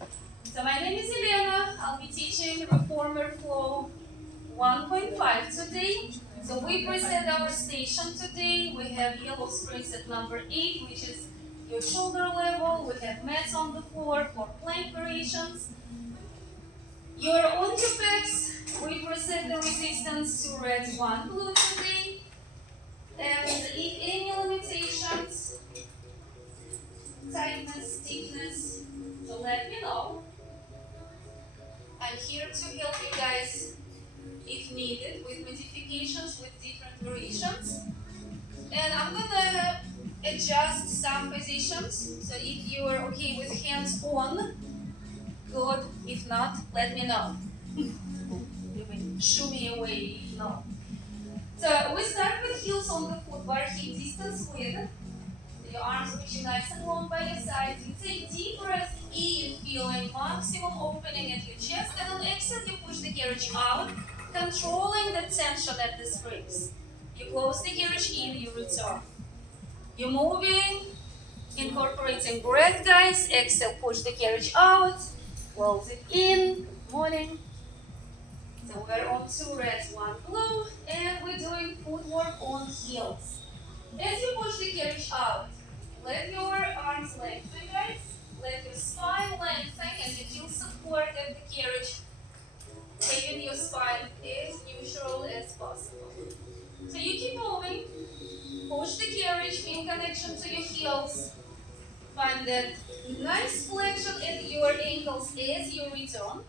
So my name is Elena. I'll be teaching Reformer Flow 1.5 today. So we preset our station today. We have yellow springs at number 8, which is your shoulder level. We have mats on the floor for plank variations. Your on your backs, we preset the resistance to red 1 blue today. And if any limitations, tightness, stiffness, so let me know. I'm here to help you guys if needed with modifications with different variations. And I'm gonna adjust some positions. So if you're okay with hands on, good. If not, let me know. You can shoo me away if not. So we start with heels on the foot bar, hip distance width. Your arms reaching nice and long by your sides. You take deep breath in, feeling maximum opening at your chest, and on exhale you push the carriage out, controlling the tension at the springs. You close the carriage in, you return. You're moving, incorporating breath, guys. Exhale, push the carriage out, close it in. Good morning. So we're on 2 reds, 1 blue, and we're doing footwork on heels. As you push the carriage out, let your arms lengthen, guys. Let your spine lengthen and you feel support at the carriage, keeping your spine as neutral as possible. So you keep moving, push the carriage, feel connection to your heels. Find that nice flexion at your ankles as you return.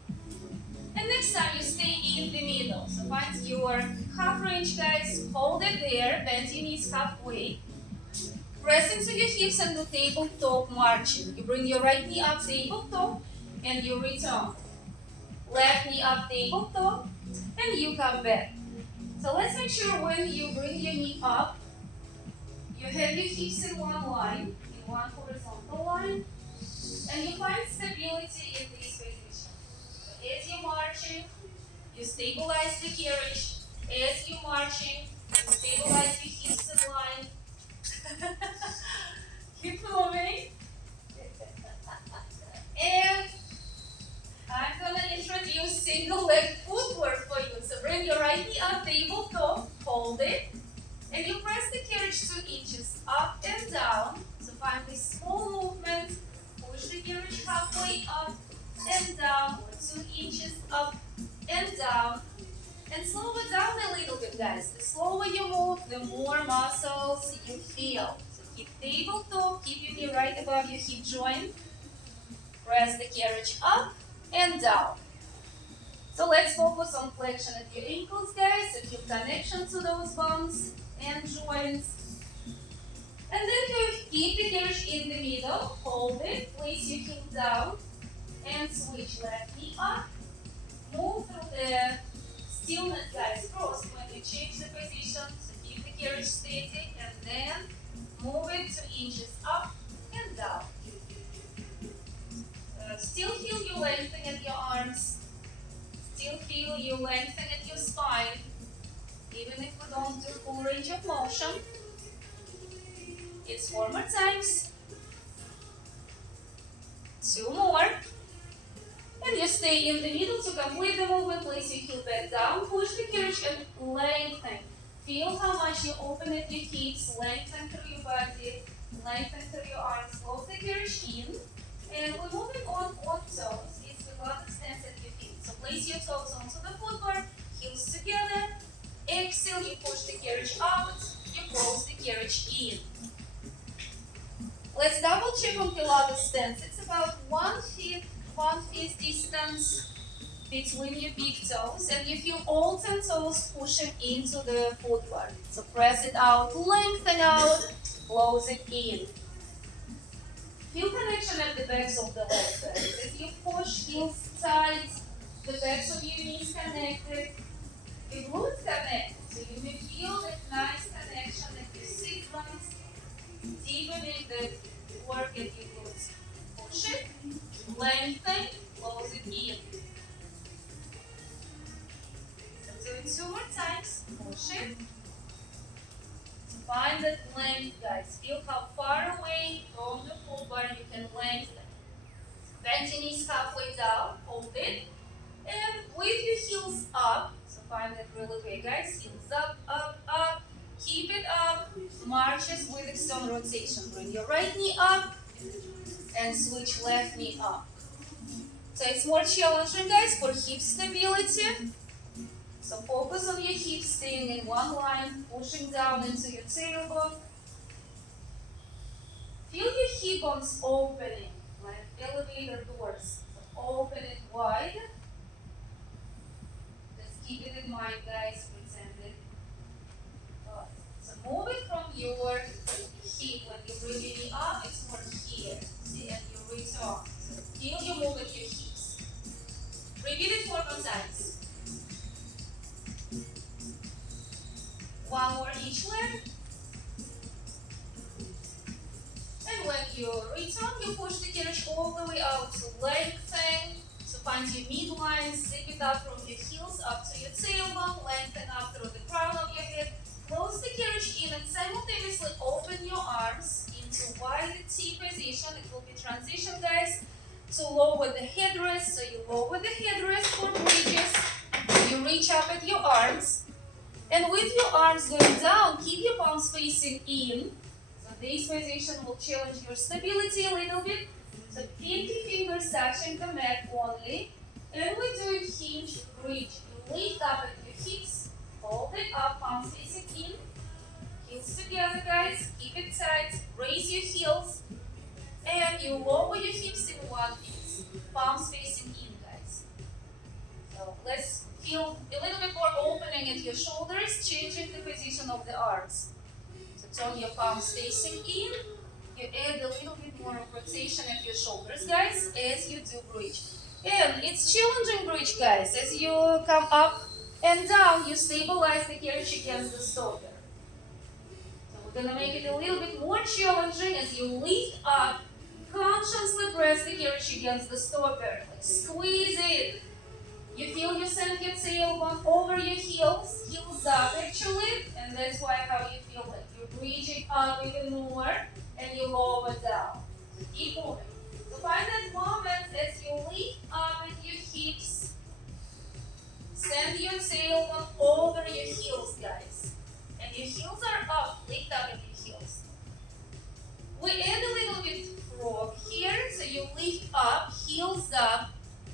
And next time you stay in the middle. So find your half range, guys. Hold it there, bend your knees halfway. Press into your hips and do tabletop marching. You bring your right knee up tabletop and you return. Left knee up tabletop and you come back. So let's make sure when you bring your knee up, you have your hips in one line, in one horizontal line, and you find stability in this position. So as you're marching, you stabilize the carriage. As you're marching, you stabilize your hips in line. Keep moving. And I'm gonna introduce single leg footwork for you. So bring your right knee up, tabletop, hold it, and you press the carriage 2 inches up and down. So find this small movement. Push the carriage halfway up and down, or 2 inches up and down. And slow it down a little bit, guys. The slower you move, the more muscles you feel. So keep tabletop, keep your knee right above your hip joint. Press the carriage up and down. So let's focus on flexion of your ankles, guys. So feel connection to those bones and joints. And then you keep the carriage in the middle. Hold it. Place your heel down and switch left knee up. Move through the stillness, guys, first when you change the position. So keep the carriage steady and then move it 2 inches up and down. Still feel you lengthen at your arms. Still feel you lengthen at your spine. Even if we don't do full range of motion. It's 4 more times. 2 more. And you stay in the middle to complete the movement. Place your heel back down. Push the carriage and lengthen. Feel how much you open at your hips. Lengthen through your body. Lengthen through your arms. Close the carriage in. And we're moving on toes. It's the bottom stance at your feet. So place your toes onto the footbar. Heels together. Exhale. You push the carriage out. You close the carriage in. Let's double check on Pilates stance. It's about 1 feet distance between your big toes, and you feel all 10 toes pushing into the footbar. So press it out, lengthen out, close it in. Feel connection at the backs of the legs. As you push, heels tight, the backs of your knees connected, your glutes connected. So you may feel that nice connection at your sit bones, deepening the work at your glutes. Push it, lengthen, close it in. So do it 2 more times. Push it. Find that length, guys. Feel how far away from the full bar you can lengthen. Bend your knees halfway down, hold it. And with your heels up, so find that really great, guys. Heels up, up, up. Keep it up. Marches with external rotation. Bring your right knee up and switch left knee up. So it's more challenging, guys, for hip stability. So focus on your hips staying in one line, pushing down into your tailbone. Feel your hip bones opening, like elevator doors. So open it wide. Just keep it in mind, guys. Pretend it. So move it from your hip. When you bring your knee up, it's more here. See, and you return. So feel you move with your hips. Repeat it 4 more times. One more each leg. And when you return, you push the carriage all the way out to lengthen. So find your midline, zip it up from your heels up to your tailbone, lengthen up through the crown of your head. Close the carriage in and simultaneously open your arms into wide T position. It will be transition, guys, to lower the headrest. So you lower the headrest for bridges. You reach up at your arms. And with your arms going down, keep your palms facing in. So this position will challenge your stability a little bit. So pinky fingers touching the mat only. And we're doing hinge bridge. You lift up at your hips, hold it up, palms facing in. Heels together, guys. Keep it tight. Raise your heels. And you lower your hips in one piece. Palms facing in, guys. So let's feel a little bit more opening at your shoulders, changing the position of the arms. So turn your palms facing in. You add a little bit more of rotation at your shoulders, guys, as you do bridge. And it's challenging bridge, guys. As you come up and down, you stabilize the carriage against the stopper. So we're gonna make it a little bit more challenging as you lift up, consciously press the carriage against the stopper. Like squeeze it. You feel you send your tailbone over your heels, heels up actually, and that's why how you feel like you're bridging up even more and you lower down. So keep moving. So find that moment as you lift up at your hips, send your tailbone over your heels, guys. And your heels are up, lift up at your heels. We add a little bit frog here, so you lift up, heels up,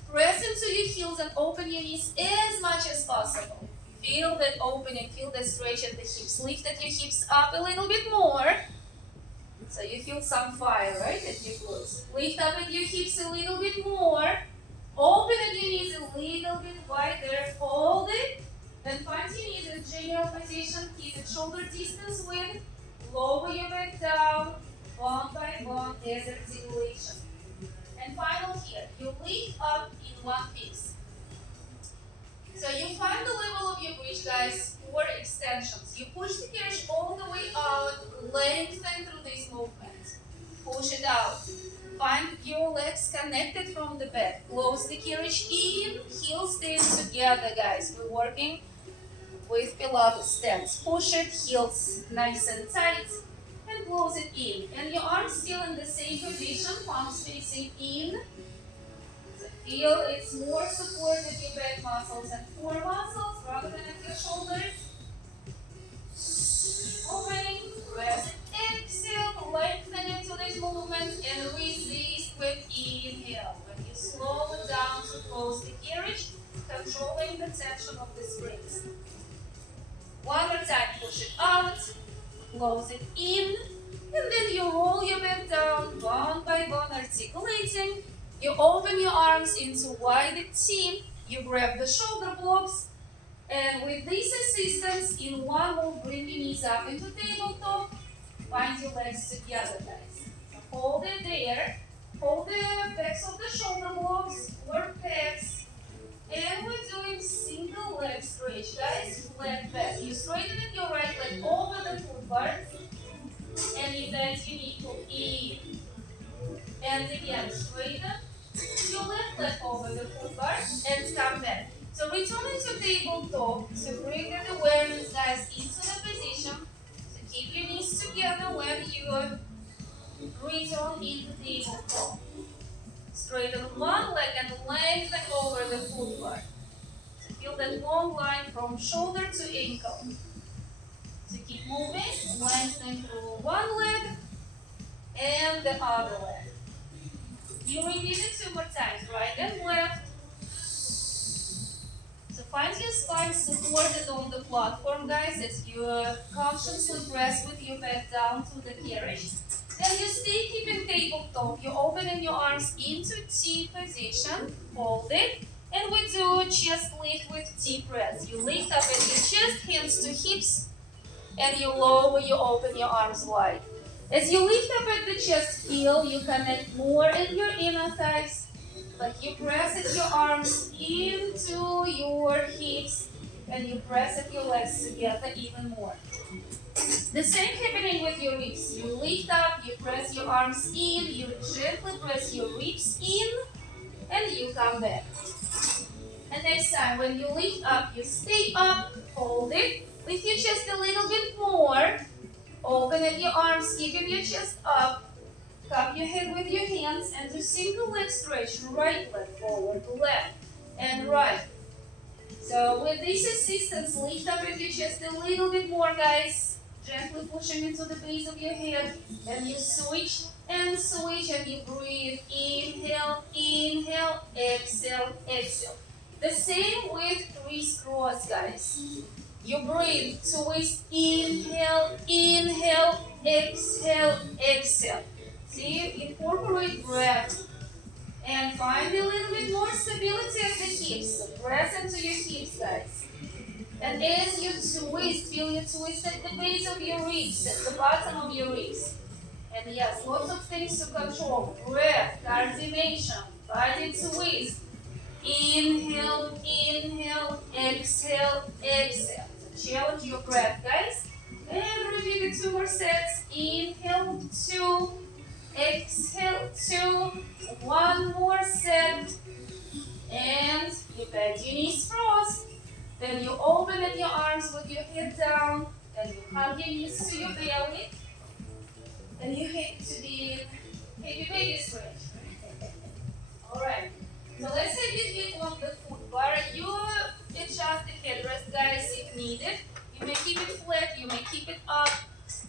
press into your heels and open your knees as much as possible. Feel that opening, feel that stretch at the hips. Lift at your hips up a little bit more. So you feel some fire, right, at your glutes. Lift up at your hips a little bit more. Open at your knees a little bit wider. Hold it. Then find your knees in general position. Keep it shoulder distance width. Lower your back down, bone by bone as articulation. And final here, you lift up in one piece. So you find the level of your bridge, guys, for extensions. You push the carriage all the way out, lengthen through this movement. Push it out. Find your legs connected from the back. Close the carriage in, heels stay together, guys. We're working with Pilates stance. Push it, heels nice and tight. And close it in. And your arms still in the same position, palms facing in. So feel it's more support with your back muscles and core muscles rather than at your shoulders. Opening, press it, exhale, lengthen into this movement and resist with inhale. When you slow it down to close the carriage, controlling the tension of the springs. One more time, push it out. Close it in, and then you roll your back down, bone by bone, articulating. You open your arms into wide T. You grab the shoulder blocks, and with this assistance, in one move, bring your knees up into tabletop. Find your legs together, guys. So hold it there. Hold the backs of the shoulder blocks, work pecs. And we're doing single leg stretch, guys. Flat back. You straighten your right leg over the foot bar. And you bend your knee to in. And again, straighten your left leg over the foot bar and come back. So returning to tabletop to bring that awareness, guys, into the position. So keep your knees together when you return into tabletop. Straighten one leg and lengthen over the foot bar. So feel that long line from shoulder to ankle. So keep moving, lengthening through one leg and the other leg. You repeat it 2 more times, right and left. So find your spine supported on the platform, guys, as you consciously press with your back down to the carriage. Then you stay keeping tabletop. You open your arms into T position, hold it, and we do chest lift with T press. You lift up at your chest, hands to hips, and you lower, you open your arms wide. As you lift up at the chest, feel you connect more in your inner thighs, but you press at your arms into your hips, and you press at your legs together even more. The same happening with your ribs. You lift up, you press your arms in, you gently press your ribs in, and you come back. And next time, when you lift up, you stay up, hold it, lift your chest a little bit more, open at your arms, keeping your chest up, cup your head with your hands, and do single leg stretch, right leg forward, left and right. So with this assistance, lift up at your chest a little bit more, guys. Gently pushing into the base of your head, and you switch, and you breathe. Inhale, inhale, exhale, exhale. The same with crisscross, guys. You breathe, twist, inhale, inhale, exhale, exhale. See, incorporate breath. And find a little bit more stability at the hips. So press into your hips, guys. And as you twist, feel you twist at the base of your ribs, at the bottom of your ribs. And yes, lots of things to control. Breath, coordination, body twist. Inhale, inhale, exhale, exhale. So challenge your breath, guys. And repeat it 2 more sets. Inhale, 2. Exhale, 2. 1 more set. And you bend your knees cross. Then you open at your arms with your head down, and you hug your knees to your belly, and you hit to the baby baby stretch. Alright, so let's say you get on the foot bar. You adjust the headrest, guys, if needed. You may keep it flat, you may keep it up.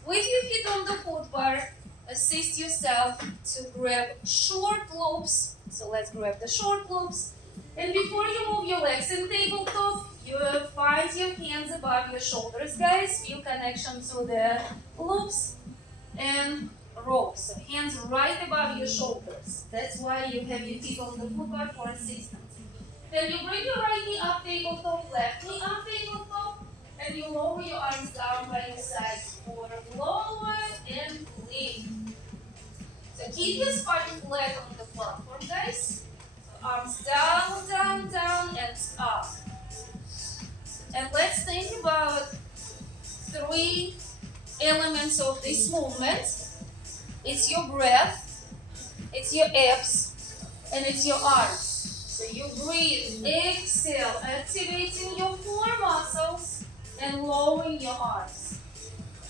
With your feet on the foot bar, assist yourself to grab short loops. So let's grab the short loops. And before you move your legs in tabletop, you find your hands above your shoulders, guys. Feel connection to the loops and ropes. So hands right above your shoulders. That's why you have your feet on the foot bar for assistance. Then you bring your right knee up tabletop, left knee up tabletop, and you lower your arms down by your sides for lower and lift. So keep your spine flat on the platform, guys. Arms down, down, down, and up. And let's think about 3 elements of this movement. It's your breath, it's your abs, and it's your arms. So you breathe, exhale, activating your core muscles and lowering your arms.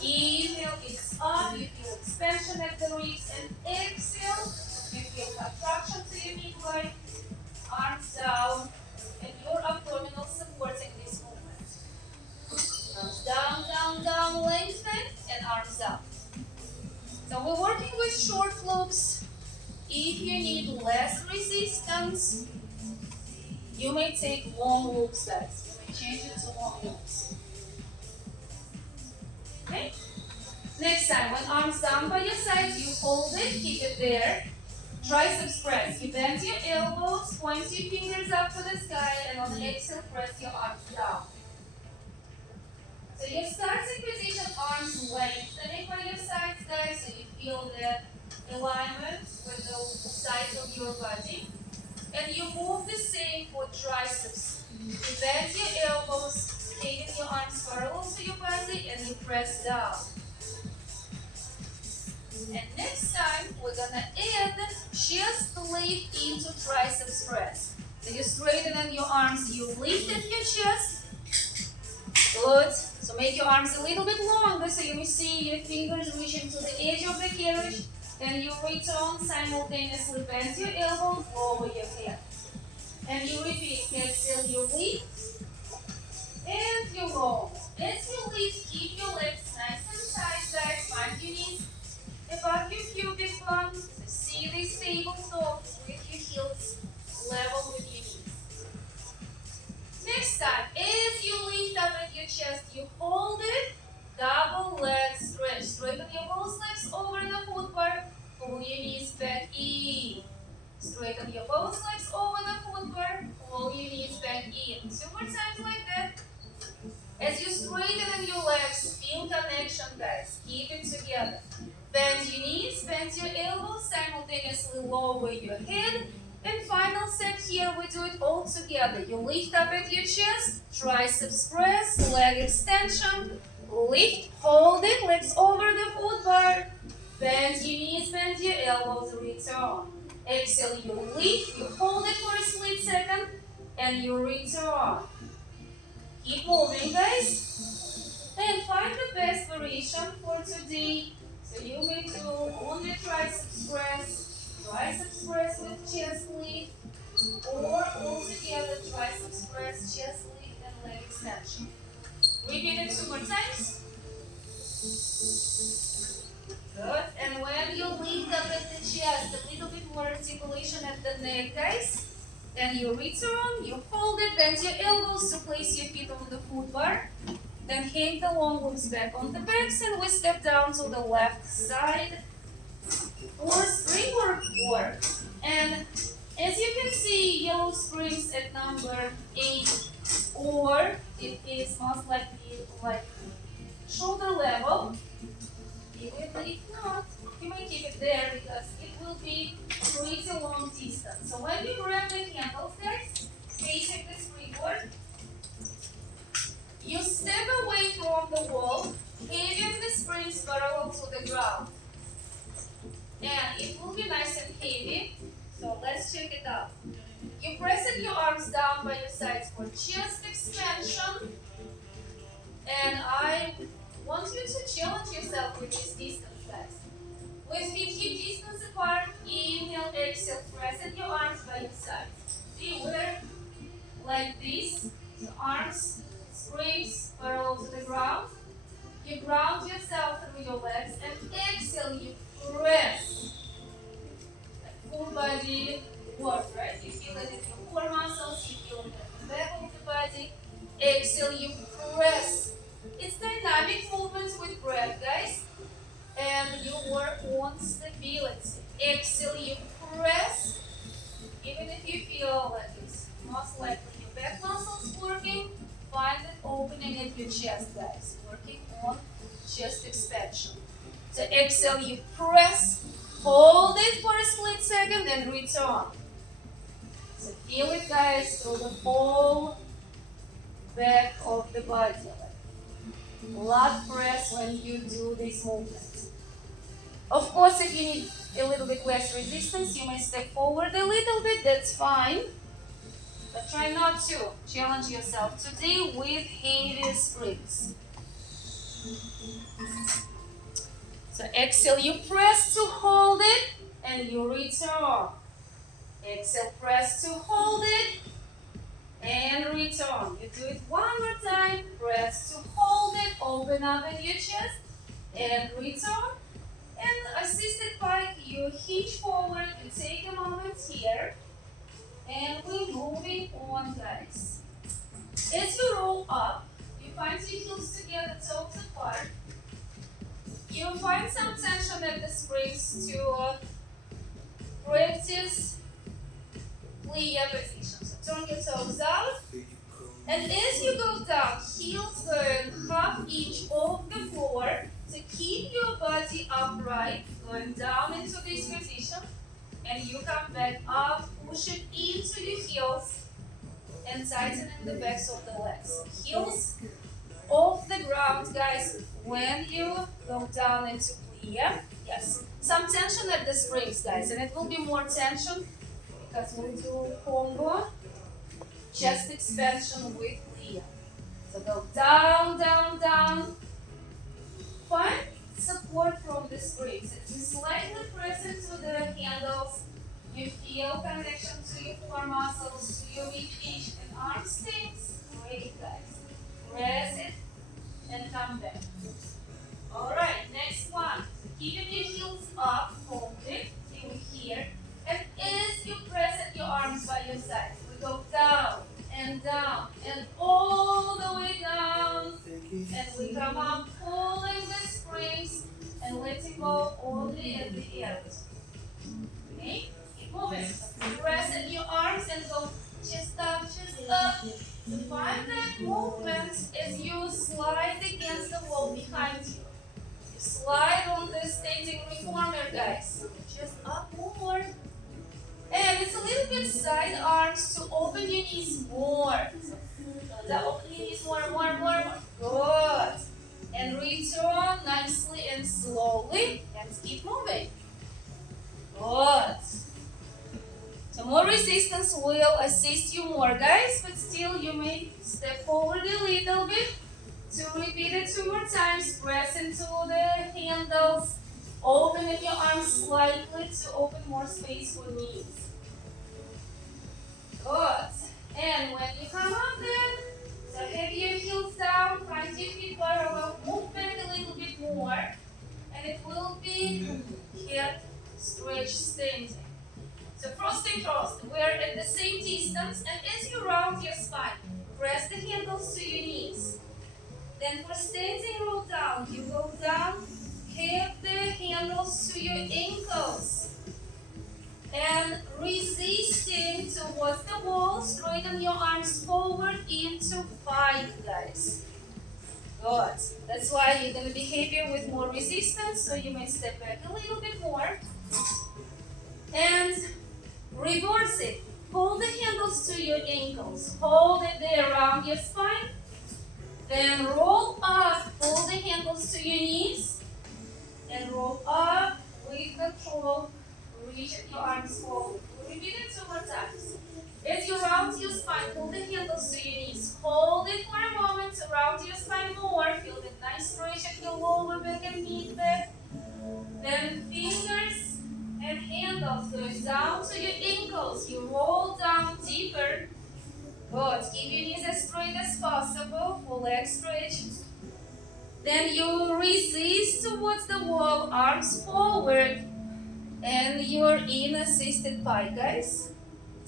Inhale, it's up, you feel expansion at the ribs, and exhale, you feel contraction to your midline. Arms down, and your abdominal supporting this movement. Arms down, down, down, lengthen, and arms up. So we're working with short loops. If you need less resistance, you may take long loops, guys. You may change it to long loops. Okay? Next time, when arms down by your side, you hold it, keep it there. Triceps press. You bend your elbows, point your fingers up to the sky, and on the exhale, press your arms down. So your starting position, arms lengthening by your sides, guys, so you feel the alignment with the sides of your body. And you move the same for triceps. You bend your elbows, taking your arms parallel to your body, and you press down. And next time, we're gonna add chest lift into triceps press. So you straighten your arms, you lift at your chest. Good. So make your arms a little bit longer so you may see your fingers reaching to the edge of the carriage. and you return simultaneously. Bend your elbows, lower your head. And you repeat, exhale, you lift, and you roll. As you lift, keep your legs nice and tight, guys. Find your knees above your pubic bone. See this tabletop with your heels level with your knees. Next time, as you lift up at your chest, you hold it, double leg stretch. Straighten your both legs over the footbar, pull your knees back in. Straighten your both legs over the footbar, pull your knees back in. 2 more times like that. As you straighten your legs, feel connection, guys. Keep it together. Bend your knees, bend your elbows, simultaneously lower your head. And final set here, we do it all together. You lift up at your chest, triceps press, leg extension, lift, hold it, legs over the foot bar. Bend your knees, bend your elbows, return. Exhale, you lift, you hold it for a split second, and you return. Keep moving, guys. And find the best variation for today. So you may do only triceps press with chest lift, or altogether triceps press, chest lift, and leg extension. Repeat it 2 more times. Good. And when you lift up at the chest, a little bit more articulation at the neck, guys. Then you return, you hold it, bend your elbows to place your feet on the foot bar. Then hang the long loops back on the backs, and we step down to the left side for spring work. And as you can see, yellow springs at number 8, or it is most likely like shoulder level. Even if not, you may keep it there because it will be pretty long distance. So when you grab the handles, guys, facing the springboard, you step away from the wall, having the springs parallel to the ground. And it will be nice and heavy, so let's check it out. You press your arms down by your sides for chest expansion. And I want you to challenge yourself with this distance, guys. With feet hip distance apart, inhale, exhale, press your arms by your sides. See, we're like this, the arms, springs parallel to the ground. You ground yourself through your legs, and exhale, you press. Like full body work, right? You feel it in your core muscles, you feel it at the back of the body. Exhale, you press. It's dynamic movements with breath, guys. And you work on stability. Exhale, you press. Even if you feel like it's most likely your back muscles working, find an opening at your chest, guys. Working on chest expansion. So exhale, you press. Hold it for a split second, then return. So feel it, guys, through the whole back of the body. Lat press when you do this movement. Of course, if you need a little bit less resistance, you may step forward a little bit, that's fine. But try not to challenge yourself today with heavy springs. So exhale, you press to hold it, and you return. Exhale, press to hold it, and return. You do it one more time. Press to hold it, open up in your chest, and return. And assisted pike, you hitch forward, you take a moment here, and we're moving on, guys. As you roll up, you find your heels together, toes apart. You find some tension at the springs to practice plie position. So turn your toes out. And as you go down, heels going half inch off the floor. So keep your body upright, going down into this position. And you come back up, push it into your heels, and tightening the backs of the legs. Heels off the ground, guys, when you go down into plie. Yes, some tension at the springs, guys, and it will be more tension because we'll do combo chest expansion with plie. So go down, down, down. Find support from the springs. As you slightly press into the handles, you feel connection to your core muscles, to your rib cage and arm stings. Great, guys. Press it and come back. Alright, next one. Keeping your heels up, hold it till here. And as you press it, your arms by your side, we go down and all the way down. And we come up, pulling the springs and letting go only at the end. Okay? Keep moving. Press in your arms and go chest up, chest up. Find that movement as you slide against the wall behind you. You slide on the standing reformer, guys. Chest up more. And it's a little bit side arms to open your knees more. So open your knees more. Good. And return nicely and slowly. And keep moving. Good. So more resistance will assist you more, guys. But still, you may step forward a little bit. To repeat it 2 more times. Press into the handles. Open your arms slightly to open more space for knees. Good. And when you come up then, so have your heels down, find your feet parallel, move back a little bit more, and it will be hip stretch standing. So first thing first, we're at the same distance, and as you round your spine, press the handles to your knees. Then for standing roll down, you go down, have the handles to your ankles. And resisting towards the wall, straighten your arms forward into 5, guys. Good. That's why you're going to be happier with more resistance, so you may step back a little bit more. And reverse it. Hold the handles to your ankles. Hold it there around your spine. Then roll up, pull the handles to your knees. And roll up with control. Reach your arms forward. Repeat it 2 more times. As you round your spine, pull the handles to your knees. Hold it for a moment to round your spine more. Feel the nice stretch of your lower back and mid back. Then fingers and handles goes down to your ankles. You roll down deeper. Good. Keep your knees as straight as possible. Full leg stretch. Then you resist towards the wall, arms forward. And you're in assisted pike, guys.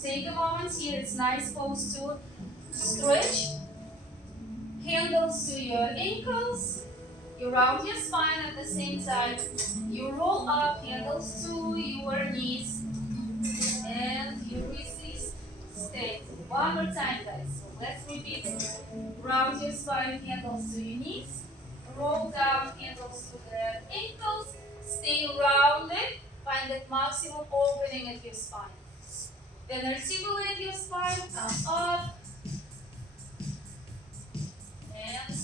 Take a moment here. It's nice pose to stretch. Handles to your ankles. You round your spine at the same time. You roll up, handles to your knees. And you resist. Stay. 1 more time, guys. So let's repeat it. Round your spine, handles to your knees. Roll down, handles to the ankles. Stay rounded. Find that maximum opening at your spine. Then articulate your spine, come up. And,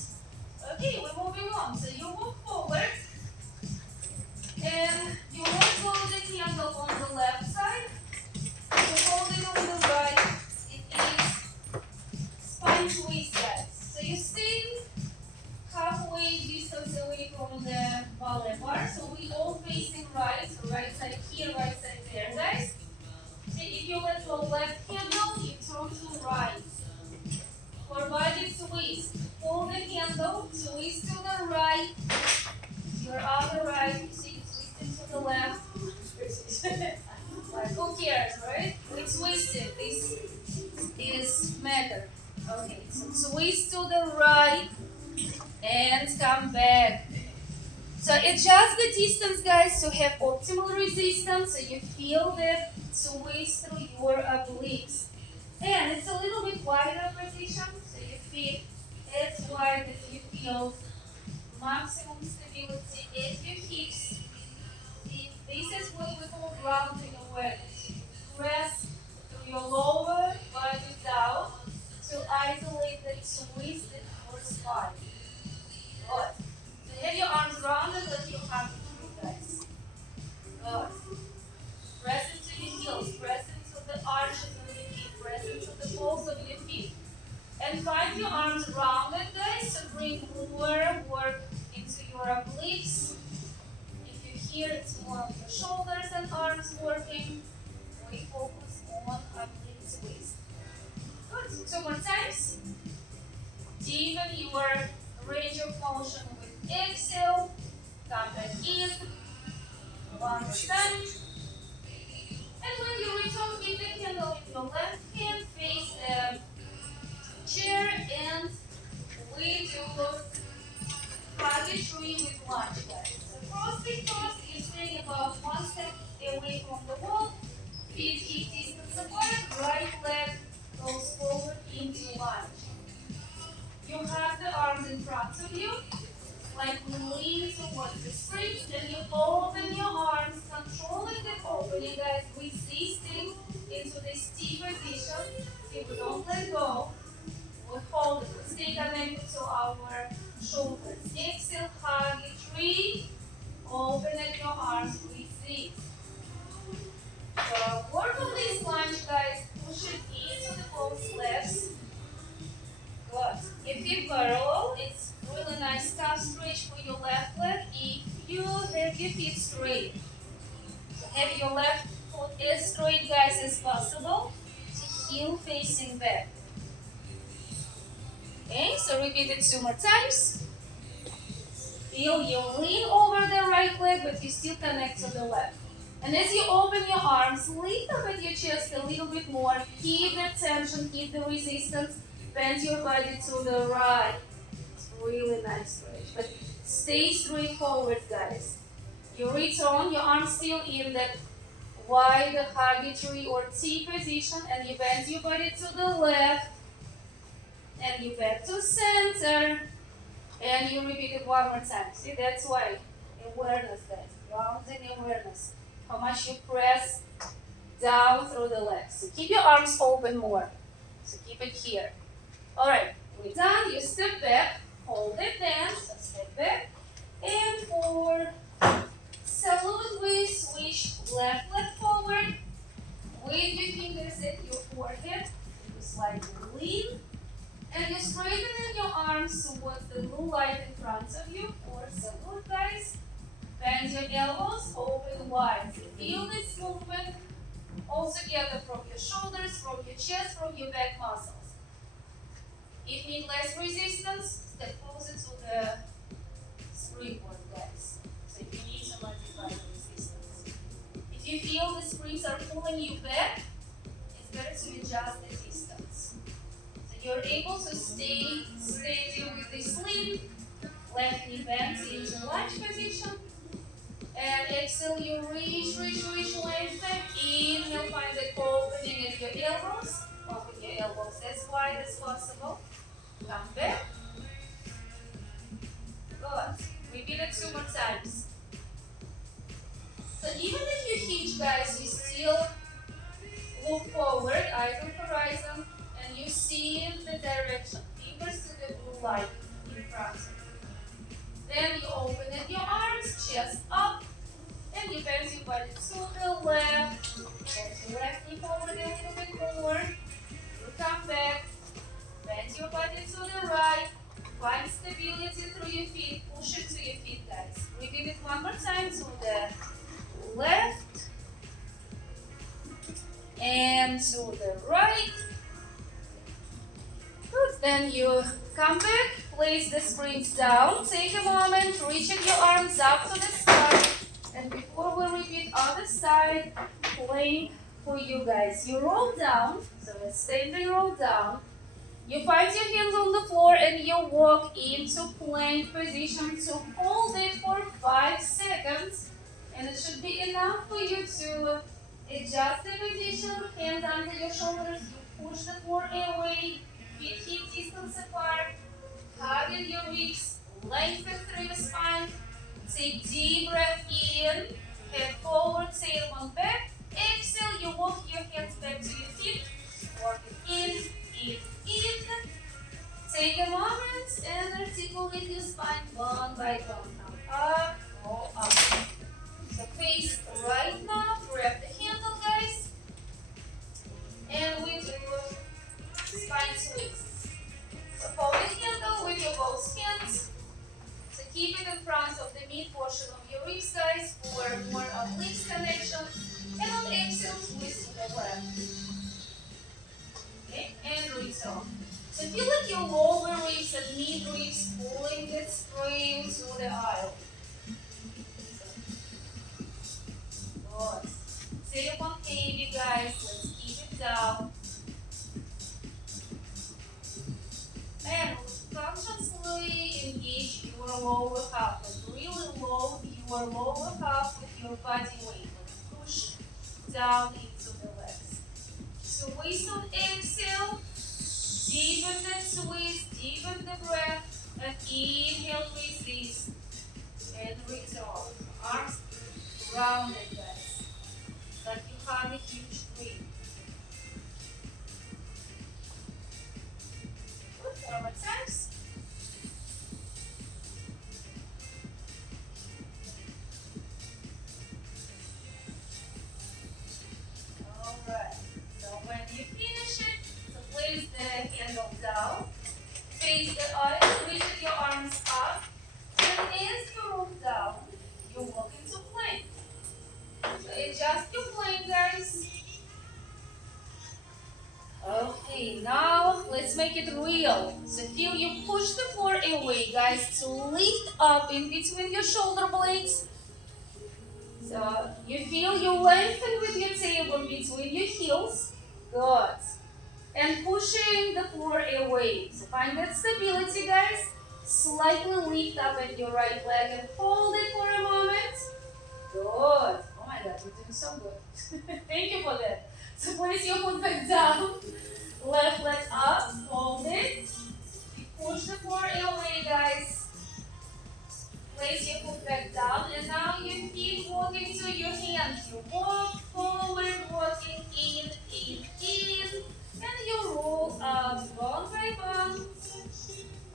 okay, we're moving on. So you move forward. And you won't hold the handle on the left side. You hold it on the right. It is spine twist, guys. So you stay halfway distance away from the ballet bar. So we all facing right. So right side here, right side there, guys. See, if you let go left handle, you turn to right. For body twist, pull the handle, twist to the right. Your other right, you see, twist it to the left. Like, who cares, right? We twist it. This is matter. Okay, so twist to the right. And come back. So adjust the distance, guys, to have optimal resistance so you feel that twist through your obliques. And it's a little bit wider position, so you feel as wide as you feel. Maximum stability at your hips. This is what we call grounding awareness. Press through your lower body down to isolate the twist in your spine. Good. So have your arms rounded like you have to, guys. Good. Press into your heels. Press into the arches of your feet. Press into the balls of your feet. And find your arms rounded, guys. So bring more work into your obliques. here it's more of the shoulders and arms working. We focus on obliques waist. Good. 2 more times. Deepen your range of motion with exhale. Come back in. 1 more time. And when you return, keep the candle in your left hand, face the chair, and we do huggy tree with lunge, guys. So crossfit toss is staying about 1 step away from the wall. Feet hip distance apart. Right leg goes forward into lunge. You have the arms in front of you, like we lean towards the springs, and you open your arms, controlling the opening, guys, resisting into this T position. See, we don't let go. We hold it. We stay connected to our shoulders. Exhale, hug it, tree. Open your arms, resist. So work on this lunge, guys. Push it into the both legs. Good. If you parallel, it's really nice calf stretch for your left leg. If you have your feet straight, so have your left foot as straight, guys, as possible. Heel facing back. Okay, so repeat it 2 more times. Feel you lean over the right leg, but you still connect to the left. And as you open your arms, lift up at your chest a little bit more. Keep the tension, keep the resistance. Bend your body to the right. It's really nice stretch. But stay straight forward, guys. You return, your arms still in that wide huggy tree or T position, and you bend your body to the left. And you back to center. And you repeat it 1 more time. See, that's why. Awareness, guys. Grounding awareness. How much you press down through the legs. So keep your arms open more. So keep it here. Alright, we're done. You step back. Hold it then. So step back. And for salute, we switch left leg forward. With your fingers at your forehead. You slightly lean. And you straighten your arms towards the blue light in front of you. For salute, guys. Bend your elbows, open wide. So feel this movement all together from your shoulders, from your chest, from your back muscles. If you need less resistance, step closer to the springboard, guys. So if you need to modify the resistance. If you feel the springs are pulling you back, it's better to adjust the distance. So you're able to stay steady with this lean. Left knee bends into lunge position. And exhale, you reach, lengthen. Inhale, find the opening at your elbows. Open your elbows as wide as possible. Come back. Good. Repeat it 2 more times. So even if you hitch, guys, you still look forward, eyes on horizon, and you see the direction. Fingers to the blue light in front of you. Then you open up your arms, chest up, and you bend your body to the left. Bend your left knee forward a little bit more. You come back, bend your body to the right. Find stability through your feet. Push it to your feet, guys. Repeat it 1 more time to the left and to the right. Good. Then you come back, place the springs down. Take a moment, reaching your arms up to the sky. And before we repeat other side, plank for you guys. You roll down, so let's standing roll down. You find your hands on the floor and you walk into plank position. So hold it for 5 seconds. And it should be enough for you to adjust the position. Hands under your shoulders. You push the floor away. Feet hip distance apart. Hug in your ribs. Lengthen through your spine. Take deep breath in. Head forward, tailbone back. Exhale, you walk your hands back to your feet. Walk it in. Take a moment and articulate your spine one by one. Now up, go up. So face right now. Grab the handle, guys. And we do spine twists. So hold the handle with your both hands. So keep it in front of the mid portion of your ribs, guys, for So feel like your lower ribs and mid ribs pulling the spring to the aisle. Good. Stay up heavy, guys. Let's keep it down. And consciously engage your lower half. And really load your lower half with your body weight. And push down into the legs. Squeeze on exhale. Deepen the squeeze, deepen the breath. And inhale, release. And return. Arms rounded, guys. Like you have a huge breath. Good, 4 more times. Alright, so when you finish it, so place the handle down, face the eyes, reach your arms up, and as you roll down, you walk into plank. So adjust your plank, guys. Okay, now let's make it real. So feel you push the floor away, guys, to lift up in between your shoulder blades. So you feel you lengthen with your tailbone between your heels. Good. And pushing the floor away. So find that stability, guys. Slightly lift up at your right leg and hold it for a moment. Good. Oh my God, you're doing so good. Thank you for that. So place your foot back down. Left leg up. Hold it. Push the floor away, guys. Place your foot back down, and now your feet walking to your hands. You walk forward, walking in, and you roll up bone by bone.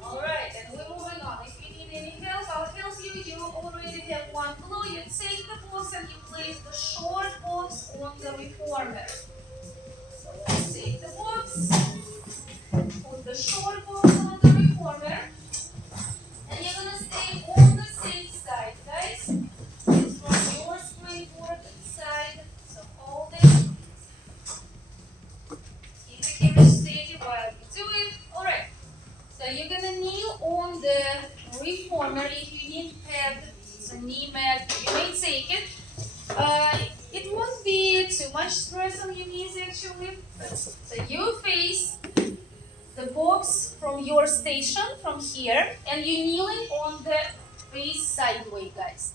Alright, and we're moving on. If you need any help, I'll help you. You already have one below. You take the box and you place the short box on the reformer. So let's take the box, put the short box on the reformer. And you're gonna stay on the same side, guys. It's from your springboard side. So hold it. Keep the camera steady while you do it. Alright. So you're gonna kneel on the reformer. If you need pad, so knee mat, you may take it. It won't be too much stress on your knees actually. So you face the box from your station from here, and you're kneeling on the face sideways, guys.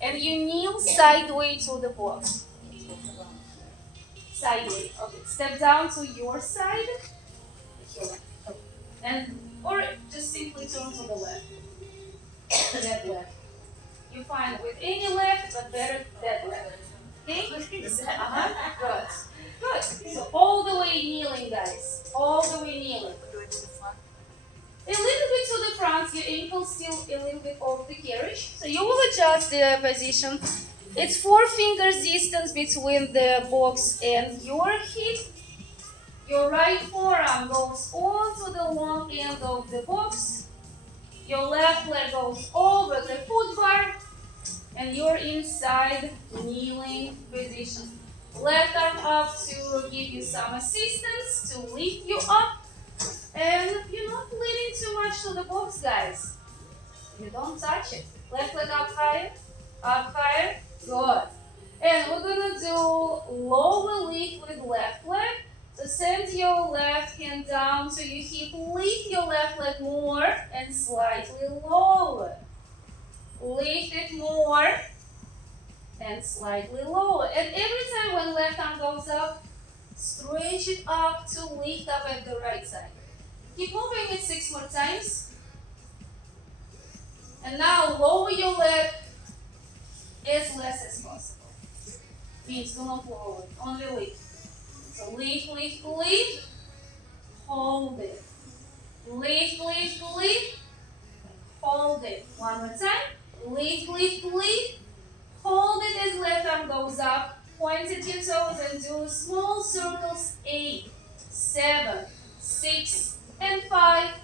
And you kneel sideways to the box. Sideways. Okay. Step down to your side. And or just simply turn to the left. That left. You find with any left, but better that left. Okay? Good. Good. So all the way kneeling, guys. All the way kneeling. A little bit to the front, your ankles still a little bit off the carriage. So you will adjust the position. It's 4 fingers distance between the box and your hip. Your right forearm goes onto the long end of the box. Your left leg goes over the foot bar. And you're inside kneeling position. Left arm up to give you some assistance, to lift you up. And you're not leaning too much to the box, guys. You don't touch it. Left leg up higher, good. And we're gonna do lower lift with left leg. So send your left hand down to your hip, lift your left leg more and slightly lower. Lift it more and slightly lower. And every time when left arm goes up, stretch it up to lift up at the right side. Keep moving it 6 more times. And now lower your leg as less as possible. Means do not lower it, only lift. So lift, lift, lift. Hold it. Lift, lift, lift. Hold it. One more time. Lift, lift, lift. Hold it as left arm goes up. Point at your toes and do small circles. 8, 7, 6, and 5,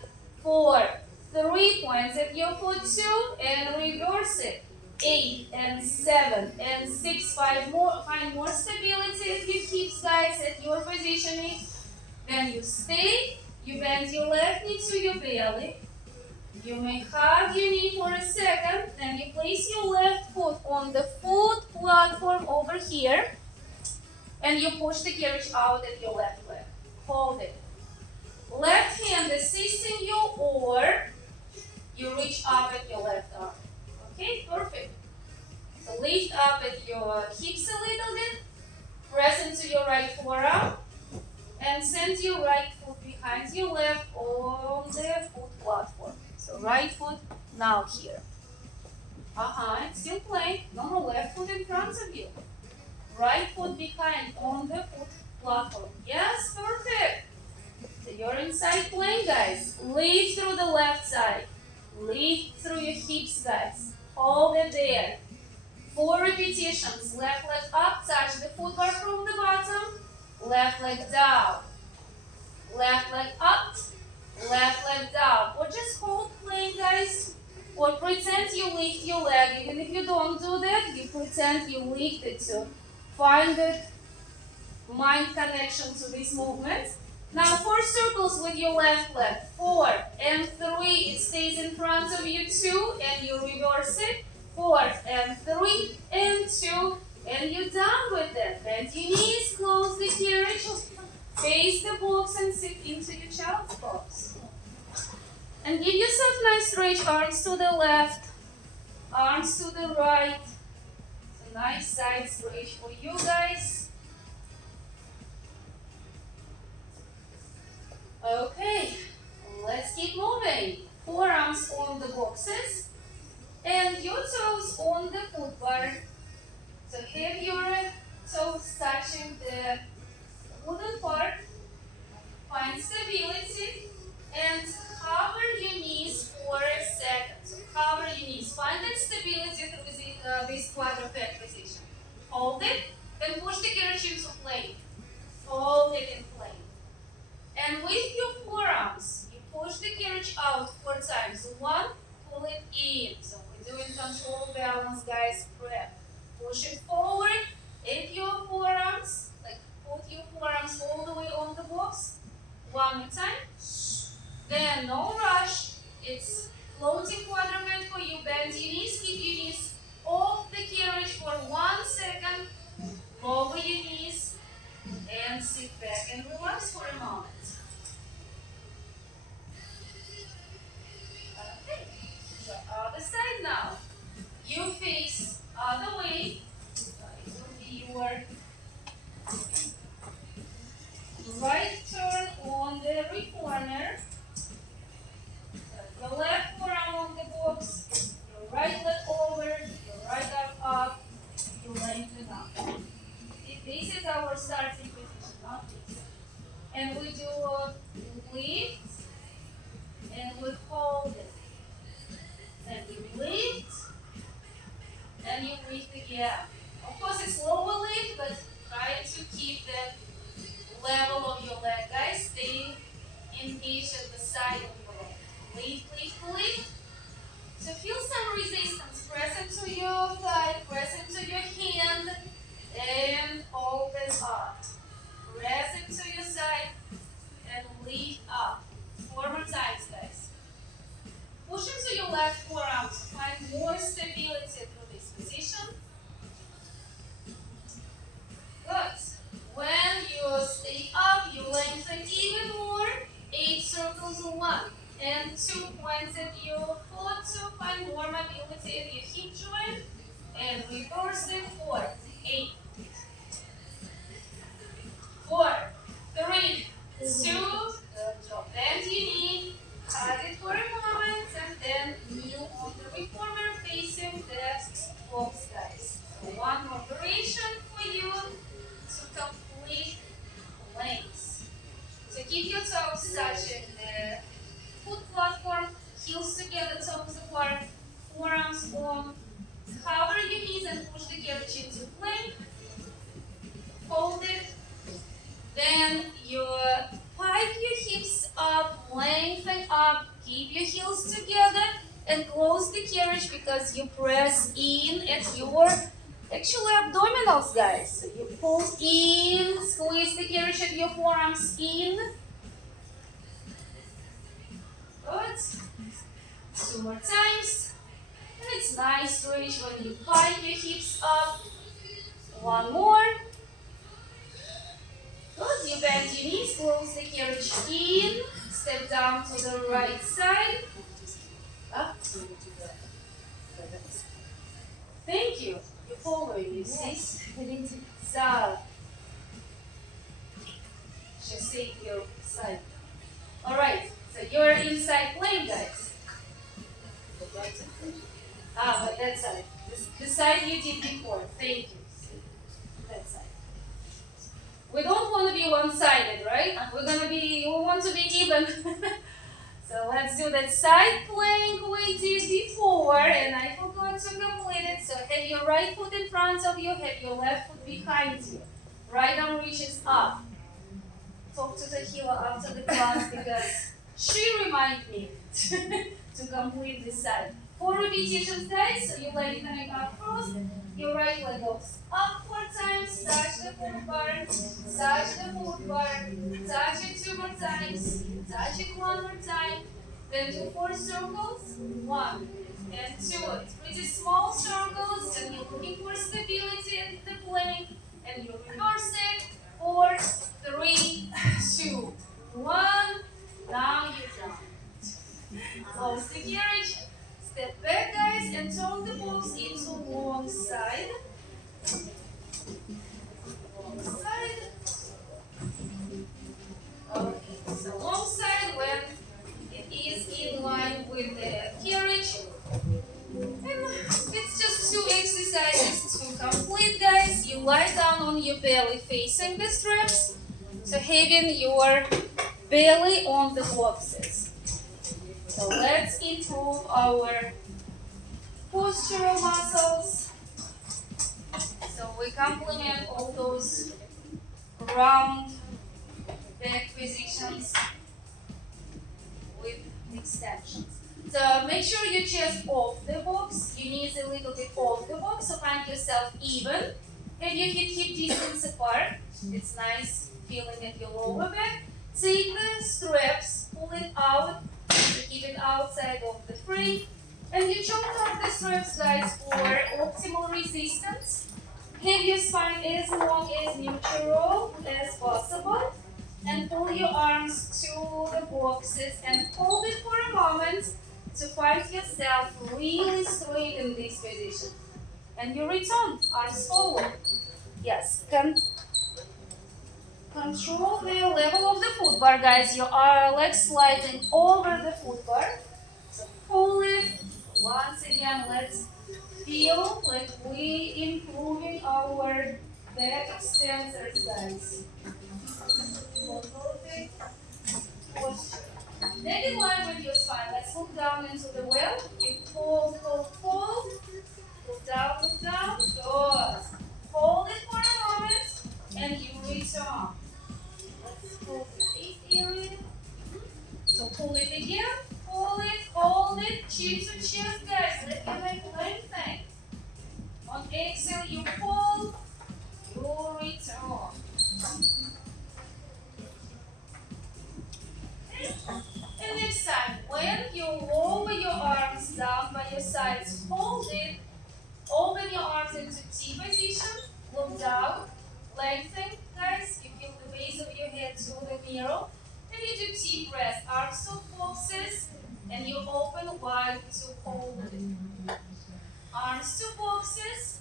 4, 3. Points at your foot 2 and reverse it. 8 and 7 and 6. 5 more. Find more stability at your hips, guys, at your positioning. Then you stay You bend your left knee to your belly. You may hug your knee for a second, then you place your left foot on the foot platform over here, and you push the carriage out at your left leg. Hold it. Left hand assisting you, or you reach up at your left arm. Okay, perfect. So lift up at your hips a little bit, press into your right forearm, and send your right foot behind your left on the foot platform. So right foot now here. It's still plank. No, left foot in front of you. Right foot behind on the foot platform. Yes, perfect. So you're inside plank, guys. Lift through the left side. Lift through your hips, guys. Hold it there. 4 repetitions. Left leg up, touch the foot bar from the bottom. Left leg down. Left leg up. Left leg down. Or just hold plank, guys. Or pretend you lift your leg. Even if you don't do that, you pretend you lift it to find the mind connection to this movement. Now 4 circles with your left leg. 4 and 3, it stays in front of you. 2 and you reverse it. 4 and 3 and 2 and you're done with that. Bend your knees, close the carriage, face the box and sit into your child's pose. And give yourself nice stretch, arms to the left, arms to the right. It's a nice side stretch for you guys. Okay, let's keep moving. Forearms on the boxes and your toes on the foot bar. So have your toes touching the wooden part. Find stability and cover your knees for a second. So cover your knees. Find that stability through this quadruped position. Hold it, then push the carriage into plank. Hold it in plank. And with your forearms, you push the carriage out 4 times. 1, pull it in. So we're doing control balance, guys. Prep. Push it forward. If your forearms, like put your forearms all the way on the box. 1 more time. Then no rush. It's floating quadruped for you. Bend your knees, keep your knees off the carriage for 1 second. Lower your knees and sit back and relax for a moment. Okay, so other side now. You face other way. It will be your right turn on the reformer. Your left forearm on the box, your right leg over, your right arm up, your lengthen up. This is our starting position, not this. And we do lift, and we hold it. And you lift, and you lift again. Of course, it's lower lift, but try to keep the level of your leg. Guys, stay engaged at the side of your leg. Lift, lift, lift. So feel some resistance. Press into your thigh, press into your hand, and hold it up. Press into your side and lift up. 4 more times, guys. Push into your left forearm to find more stability through this position. Good. When you stay up, you lengthen even more. 8 circles in 1 and 2 points at your foot to find more mobility at your hip joint. And reverse it. 4, 8, 4, 3, 2. Good job. Bend your knee. Hug it for a moment, and then knee on the reformer facing the box, guys. So 1 more variation for you to complete planks. So keep your toes touching the foot platform, heels together, toes apart, forearms on. Cover your knees and push the carriage into plank. Hold it. Then you pike your hips up, lengthen up, keep your heels together, and close the carriage because you press in at your actually abdominals, guys. So you pull in, squeeze the carriage at your forearms in. more times. And it's nice to reach when you pike your hips up. One more. Good. You bend your knees, close the carriage in. Step down to the right side. Up. Thank you. You're following, you see? So, just take your side. Alright, so you're inside plank, guys. But that side. The side you did before. Thank you. That side. We don't want to be one-sided, right? We want to be even. So let's do that side plank we did before, and I forgot to complete it. So have your right foot in front of you, have your left foot behind you. Right arm reaches up. Talk to the healer after the class because she reminded me to complete this side. 4 repetitions, guys. So you lengthening up first. Your right leg goes up 4 times. Touch the foot bar. Touch the foot bar. Touch it 2 more times. Touch it 1 more time. Then do 4 circles. 1 and 2. It's pretty small circles, and you're looking for stability in the plank. And you reverse it. 4, 3, 2, 1. Now you're done. Close the carriage. Step back, guys, and turn the box into long side. Long side. Okay, so long side when it is in line with the carriage. And it's just 2 exercises to complete, guys. You lie down on your belly facing the straps. So having your belly on the boxes. So let's improve our postural muscles. So we complement all those round back positions with extensions. So make sure your chest off the box, your knees a little bit off the box, so find yourself even. Have your hip distance apart. It's nice feeling at your lower back. Take the straps, pull it out, keep it outside of the frame. And you choke off the straps, guys, for optimal resistance. Have your spine as long as neutral as possible. And pull your arms to the boxes and hold it for a moment to find yourself really straight in this position. And you return, arms forward. Yes, control the level of the foot bar, guys. Your legs sliding over the foot bar. So pull it. Once again, let's feel like we improving our back extensors, guys. Neck in line with your spine. Let's look down into the well. You fold. Look down. Good. Hold it for a moment, and you return. Let's pull the hip area. So pull it again. Hold it. Chin to chest, guys. Let your leg lengthen. On exhale, you pull. You return. And next time, when you lower your arms down by your sides, hold it. Open your arms into T position. Look down. Lengthen, guys. You feel the base of your head to the mirror. And you do T press. Arms to boxes. And you open wide to hold it. Arms to boxes.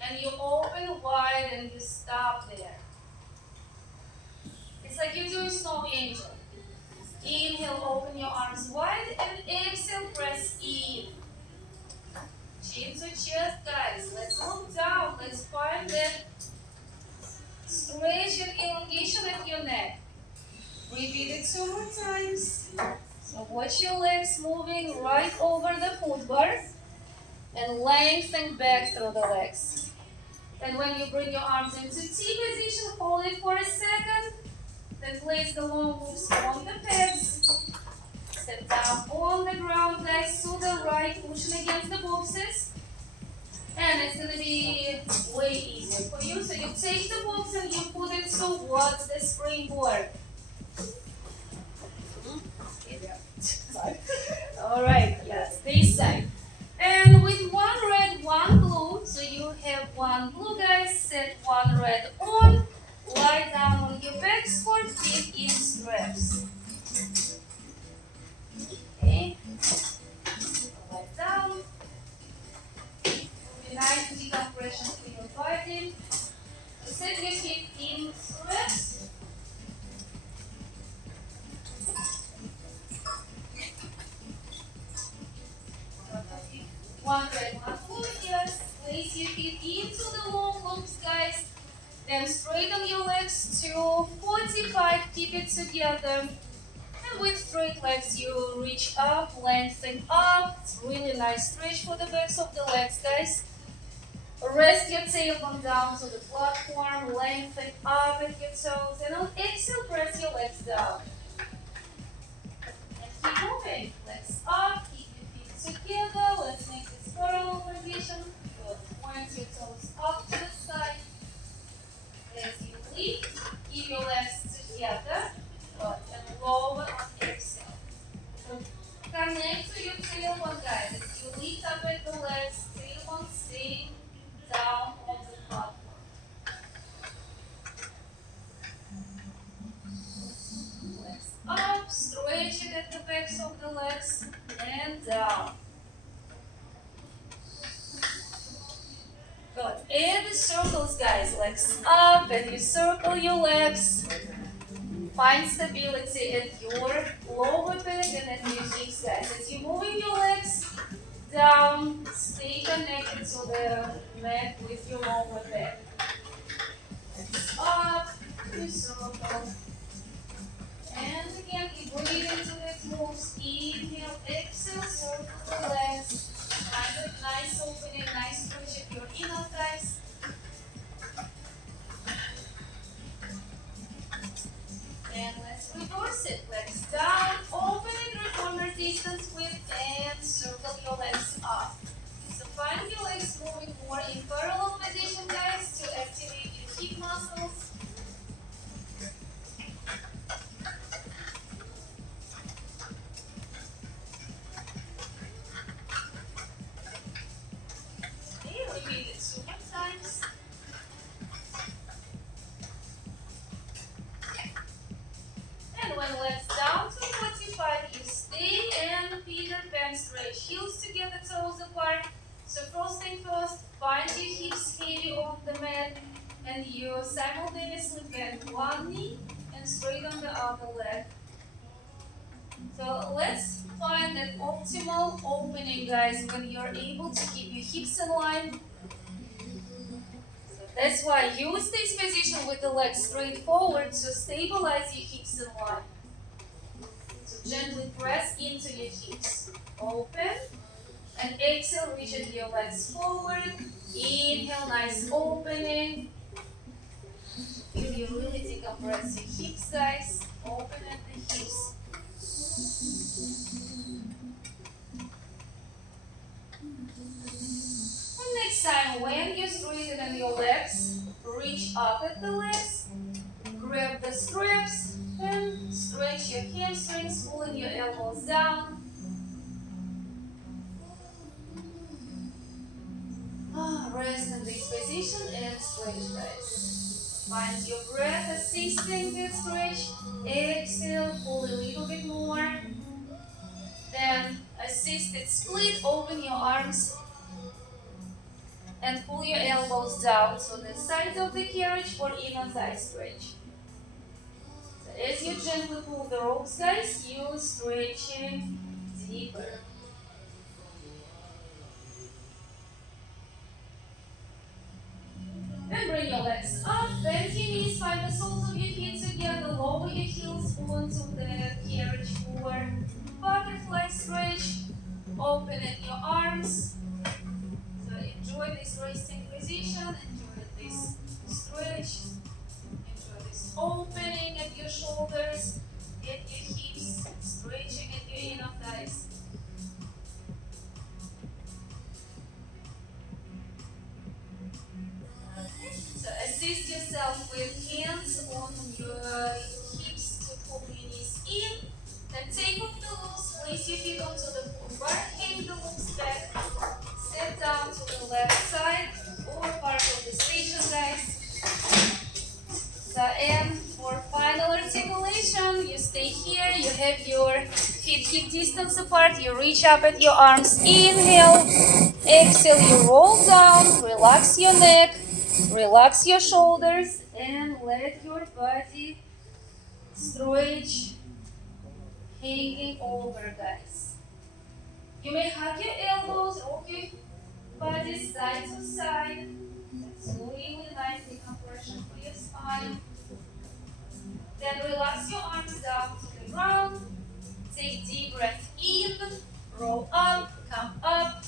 And you open wide and you stop there. It's like you're doing snow angel. Inhale, open your arms wide, and exhale, press in. Chin to chest, guys. Let's look down. Let's find that stretch and elongation at your neck. Repeat it 2 more times. So watch your legs moving right over the foot bar and lengthen back through the legs. And when you bring your arms into T position, hold it for a second. Then place the long moves on the pegs. Step down on the ground, guys, to the right, pushing against the boxes. And it's going to be way easier for you. So you take the box and you put it towards the springboard. Alright, yes, this side. And with one red, one blue, so you have one blue, guys, set one red on, lie down on your back, squat, feet in straps. Okay, lie down. Be nice decompression to your body. So set your feet in straps. One red, one blue, yes. Place your feet into the long loops, guys. Then straighten your legs to 45, keep it together. And with straight legs, you reach up, lengthen up. It's really nice stretch for the backs of the legs, guys. Rest your tailbone down to the platform, lengthen up at your toes, and on exhale, press your legs down. And keep moving. Legs up, keep your feet together. Let's make this parallel position. Good. Point your toes up to the side. As you lift, keep your legs together. Good. And lower on exhale. Connect to your tailbone, guys. As you lift up at the legs, tailbone stay down on the platform. Legs up, stretch it at the backs of the legs, and down. Good. And the circles, guys. Legs up, and you circle your legs. Find stability at your lower back and at your hips, guys. As you're moving your legs down, stay connected to the mat with your lower back. Legs up, you circle. And again, keep breathing into these moves. Inhale, exhale, circle the legs. Find a nice opening, nice stretch of your inner thighs. And let's reverse it. Legs down, open it, reformer distance width, and circle your legs up. So find your legs moving more in parallel position, guys, to activate your hip muscles. Okay, repeat it 2 more times. And when legs down to 45, you stay and Peter Pan stretch. Heels together, toes apart. So first thing first, find your hips heavy on the mat and you simultaneously bend one knee and straighten the other leg. So let's find that optimal opening, guys, when you're able to keep your hips in line. So that's why use this position with the legs straight forward to stabilize your hips in line. So gently press into your hips. Open. And exhale, reaching your legs forward. Inhale, nice opening. Feel you really decompress your hips, guys. Open at the hips. And next time, when you straighten your legs, reach up at the legs, grab the straps, and stretch your hamstrings, pulling your elbows down. Rest in this position and stretch, guys. Find your breath assisting this stretch. Exhale, pull a little bit more. Then assisted split, open your arms and pull your elbows down to the sides of the carriage for inner thigh stretch. So as you gently pull the ropes, guys, you stretching deeper. Then bring your legs up, bend your knees, find the soles of your feet together, lower your heels onto the carriage floor. Butterfly stretch, open your arms. So enjoy this resting position, enjoy this stretch, enjoy this opening at your shoulders, at your hips, stretching at your inner thighs. So assist yourself with hands on your hips to pull your knees in. Then take off the loose, place your feet onto the floor. Stay here. You have your feet hip distance apart. You reach up at your arms. Inhale. Exhale. You roll down. Relax your neck. Relax your shoulders. And let your body stretch, hanging over, guys. You may hug your elbows, rock your body side to side. That's really nice decompression for your spine. Then relax your arms down to the ground. Take deep breath in, roll up, come up.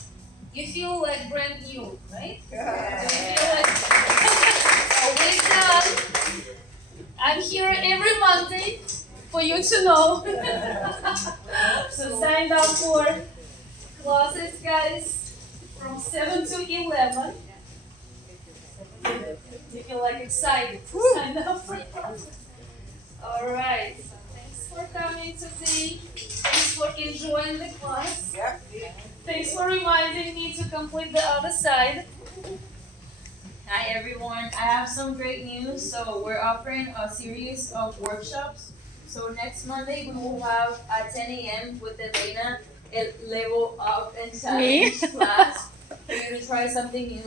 You feel like brand new, right? Yeah. Do you feel like always done? I'm here every Monday for you to know. So sign up for classes, guys, from 7 to 11. You feel like excited to sign up for classes. All right. So thanks for coming today. Thanks for enjoying the class. Thanks for reminding me to complete the other side. Hi everyone, I have some great news. So we're offering a series of workshops. So next Monday we will have at 10 a.m. with Elena a level up and challenge class for you to try something new.